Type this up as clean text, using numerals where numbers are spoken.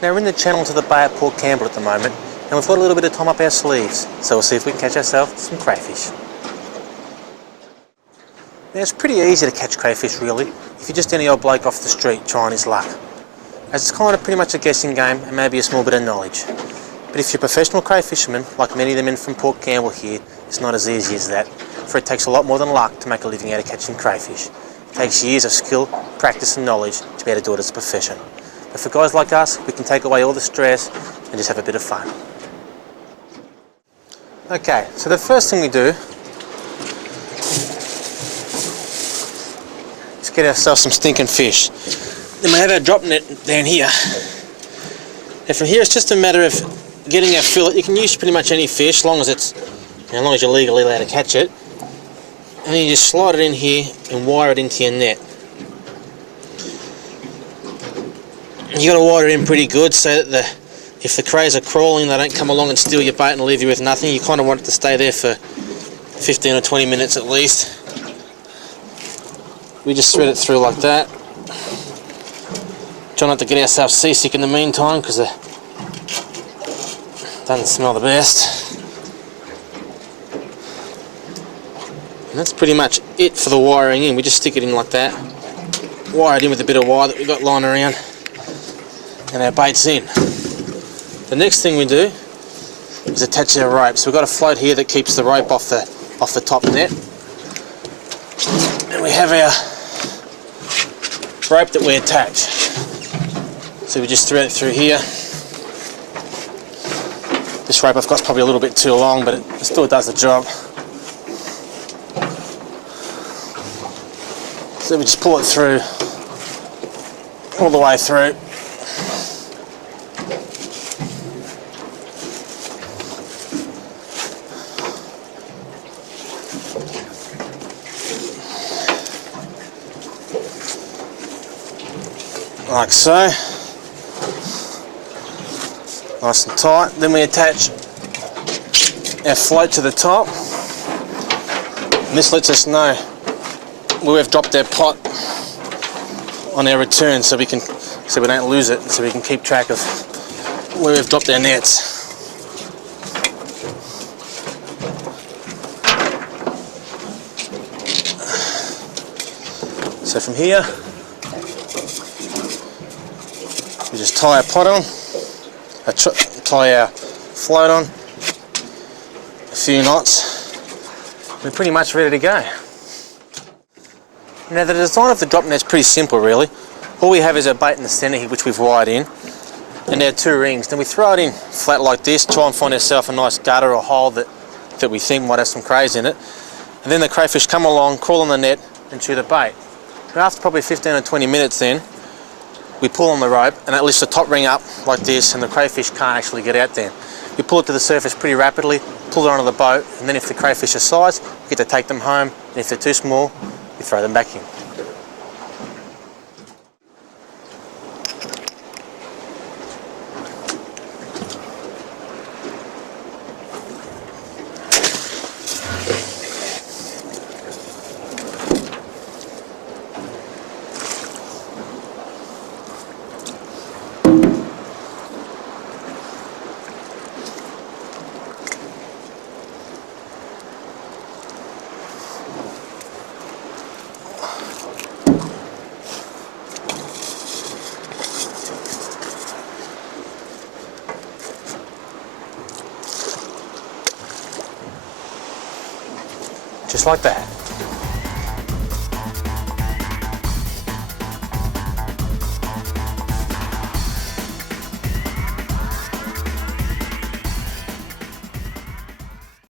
Now we're in the channel to the bay at Port Campbell at the moment, and we've got a little bit of time up our sleeves, so we'll see if we can catch ourselves some crayfish. Now it's pretty easy to catch crayfish really, if you're just any old bloke off the street trying his luck, as it's kind of pretty much a guessing game and maybe a small bit of knowledge. But if you're a professional crayfisherman, like many of the men from Port Campbell here, it's not as easy as that, for it takes a lot more than luck to make a living out of catching crayfish. It takes years of skill, practice and knowledge to be able to do it as a profession. But for guys like us, we can take away all the stress and just have a bit of fun. Okay, so the first thing we do is get ourselves some stinking fish. Then we have our drop net down here. And from here it's just a matter of getting our fillet. You can use pretty much any fish, as long as you're legally allowed to catch it. And then you just slide it in here and wire it into your net. You got to wire it in pretty good so that if the crays are crawling, they don't come along and steal your bait and leave you with nothing. You kind of want it to stay there for 15 or 20 minutes at least. We just thread it through like that. Try not to get ourselves seasick in the meantime, because it doesn't smell the best. And that's pretty much it for the wiring in. We just stick it in like that, wire it in with a bit of wire that we've got lying around, and our bait's in. The next thing we do is attach our rope. So we've got a float here that keeps the rope off the top net. And we have our rope that we attach. So we just thread it through here. This rope I've got is probably a little bit too long, but it still does the job. So we just pull it through, all the way through. Like so. Nice and tight. Then we attach our float to the top. And this lets us know where we've dropped our pot on our return, so we don't lose it, so we can keep track of where we've dropped our nets. So from here, we just tie our pot on, tie our float on, a few knots. We're pretty much ready to go. Now the design of the drop net's pretty simple really. All we have is our bait in the centre here, which we've wired in, and our two rings. Then we throw it in flat like this, try and find ourselves a nice gutter or hole that we think might have some crays in it. And then the crayfish come along, crawl on the net and chew the bait. And after probably 15 or 20 minutes then, we pull on the rope and that lifts the top ring up like this, and the crayfish can't actually get out then. We pull it to the surface pretty rapidly, pull it onto the boat, and then if the crayfish are size, we get to take them home, and if they're too small, we throw them back in. Just like that.